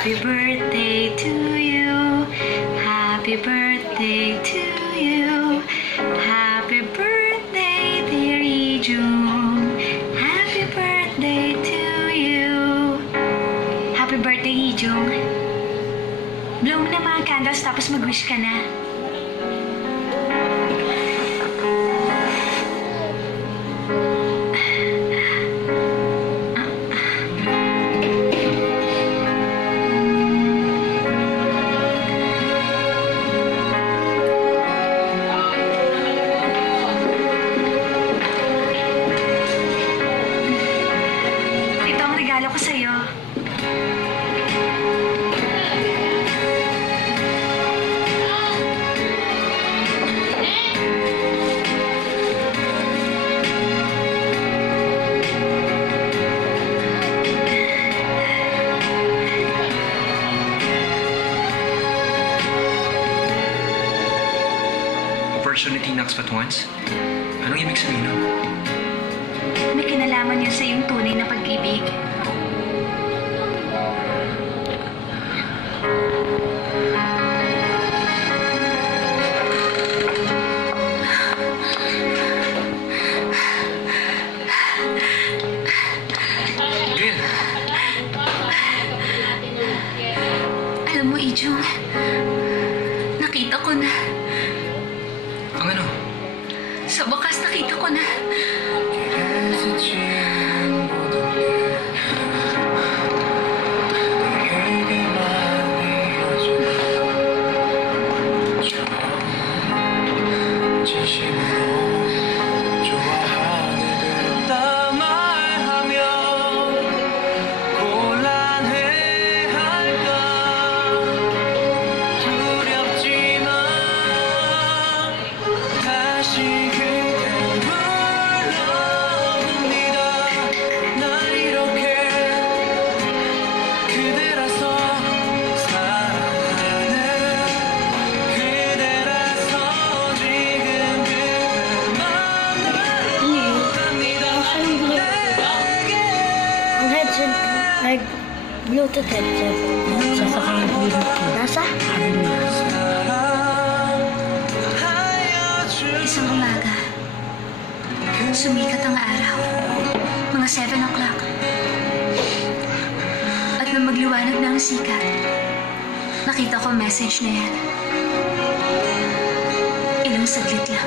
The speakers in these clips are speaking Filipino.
Happy birthday to you. Happy birthday to you. Happy birthday, dear Ijong. Happy birthday to you. Happy birthday, Ijong. Blow mo na mga candles tapos mag-wish ka na. Ko sa'yo. Opportunity knocks but once? Anong ibig sabihin nun? May kinalaman yun sa iyong tunay na pag-ibig. Alam mo, Ijong, nakita ko na. Ang ano? Sa wakas, nakita ko na. Nag-Bluetooth headset. Nasa kanan Bluetooth. Nasa? Isang umaga, sumikat ang araw. Mga 7 o'clock. At nang magliwanag na ang sikat, nakita ko message na yan. Ilang saglit lang.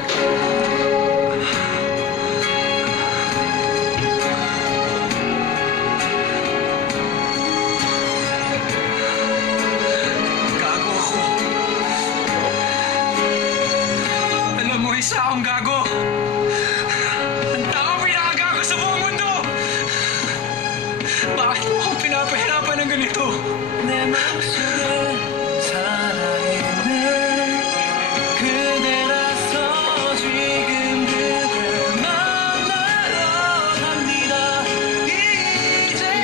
Isa akong gago! Ang taong pinakagago sa buong mundo! Bakit mo akong pinapahirapan ng ganito? Hindi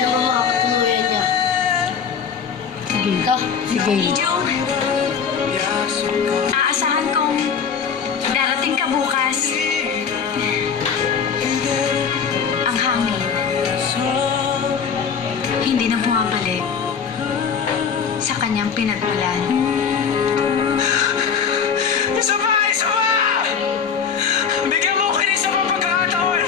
ako makakatuluyan niya. Sige. Sige. Ijong, aasahan kong darating ka bukas. Ang hangin, hindi na bumabalik sa kanyang pinagmulan. Isa pa! Isa pa! Bigyan mo ko ng isa pang pagkakataon!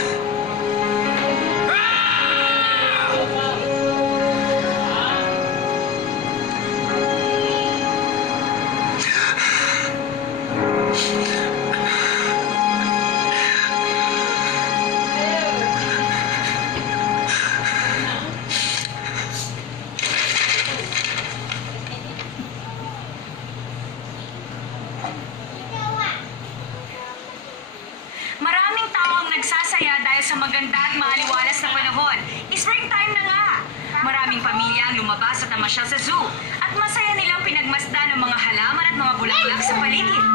Maraming tao ang nagsasaya dahil sa maganda at maaliwalas na panahon. Springtime na nga! Maraming pamilya ang lumabas at namasyal sa zoo at masaya nilang pinagmasdan ang mga halaman at mga bulaklak sa paligid.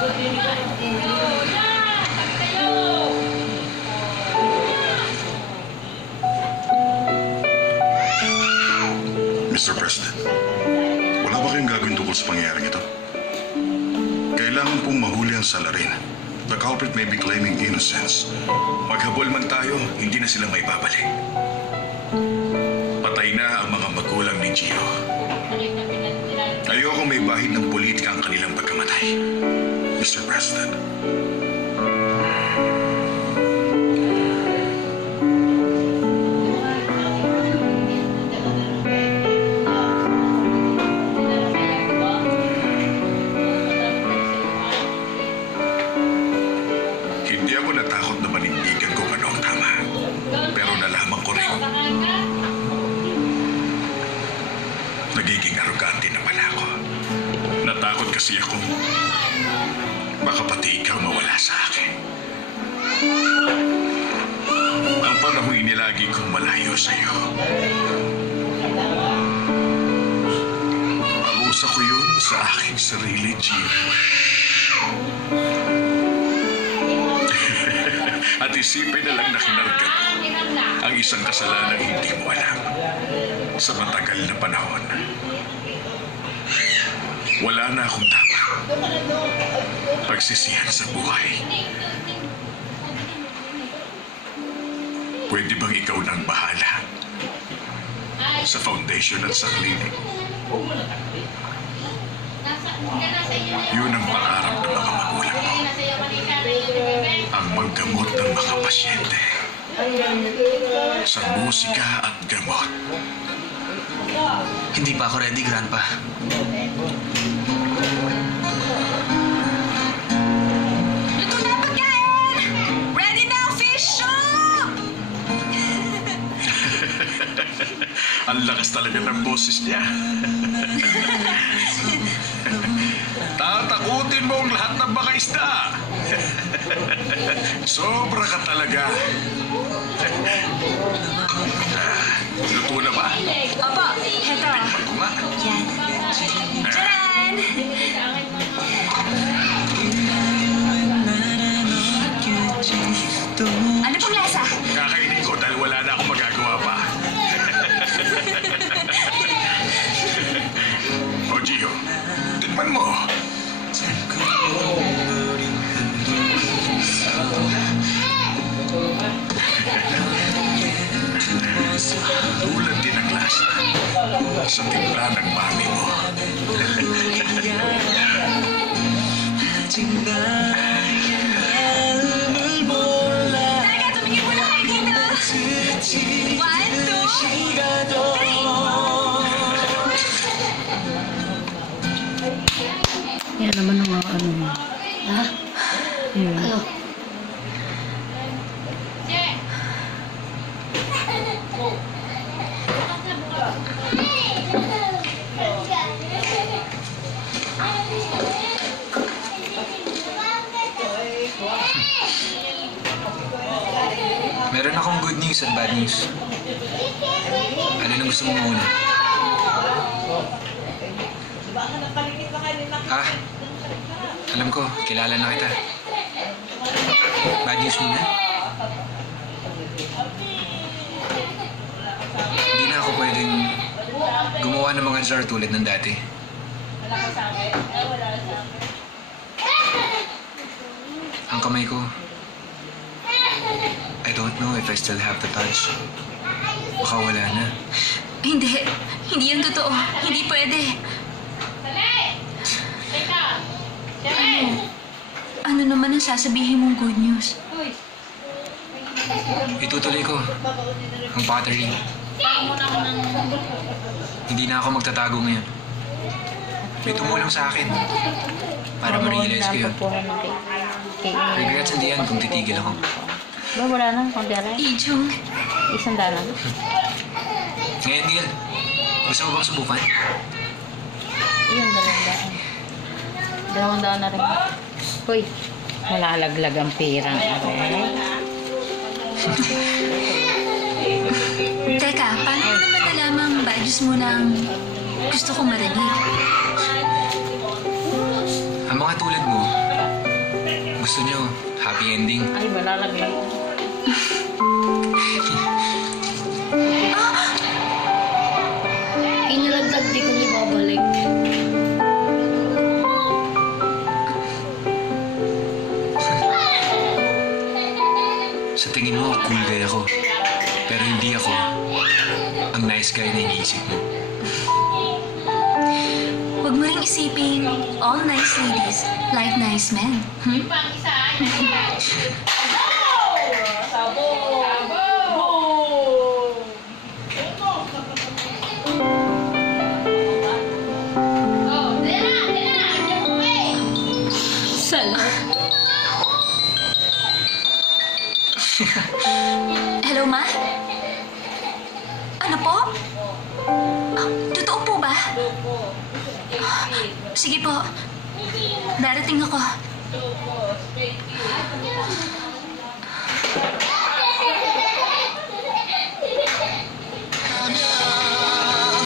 Mr. President, wala ba kayong gagawin tungkol sa pangyayaring ito? Kailangan pong mahuli ang salarin. The culprit may be claiming innocence. Maghabol man tayo, hindi na sila may babalik. Patay na ang mga magulang ni Gio. Ayoko may bahid ng politika ang kanilang pagkamatay. Mr. President. Hindi ako natakot na manindigan kung ano ang tama. Pero nalaman ko rin. Nagiging arrogante na pala ako. Natakot kasi ako. Baka pati ikaw mawala sa akin. Ang panahon inilagi kong malayo sa'yo. Parusa ko yun sa aking sarili, Gio. At isipin na lang na kinargan ang isang kasalanan hindi mo alam sa matagal na panahon. Wala na akong tama. Pagsisihan sa buhay. Pwede bang ikaw nang bahala sa foundation at sa clinic? Yun ang pangarap ng mga magulang ko. Ang maggamot ng mga pasyente sa musika at gamot. Hindi pa ako ready, Grandpa. Luto na ang pagkain! Ready na ang fish soup! Ang lakas talaga ng boses niya. Tatakutin mo ang lahat ng baka isda. Sobra ka talaga. Luto na ba? Opo, heto. Ako nga. Yan. Tcharan! Ano pong lasa? Kakainin ko dahil wala na akong magagawa pa. O Gio, tikman mo. Tulad din ang lasa sa timpla ng mami mo. Talaga, tumingin muna kayo dito. 1, 2, 3. Yan naman ang mga ano mo. Ha? Yun. Ano? Meron akong good news at bad news. Ano na gusto mo muna? Ha? Alam ko, kilala na kita. Bad news muna? Hindi na ako pwedeng gumawa ng mga jar tulad ng dati. Ang kamay ko, I don't know if I still have the touch. Baka wala na. Hindi. Hindi yan totoo. Hindi pwede. Ano naman ang sasabihin mong good news? Itutuloy ko ang pottery. Hindi na ako magtatago ngayon. May tumulong sa akin para ma-realize ko yun. Regrets hindi yan kung titigil ako. Ba, wala na. Konti lang. Ijong, Isang daan. Ngayon, Neil, gusto mo bang subukan? Yun, 200. 200 na rin. Hoy, malalaglag ang pirang. teka, paano mo naman nalamang badges mo ng gusto kong marinig? Ang mga tulad mo, happy ending. Ay, malalaglag. Inalaglag di ko ibabalik. Sa tingin mo, cool guy ako. Pero hindi ako ang nice guy na iniisip mo. Huwag mo ring isipin, all nice ladies like nice men. Hmm? Hello, Ma? Ano po? Ah, totoo po ba? Ah, sige po. Darating ako.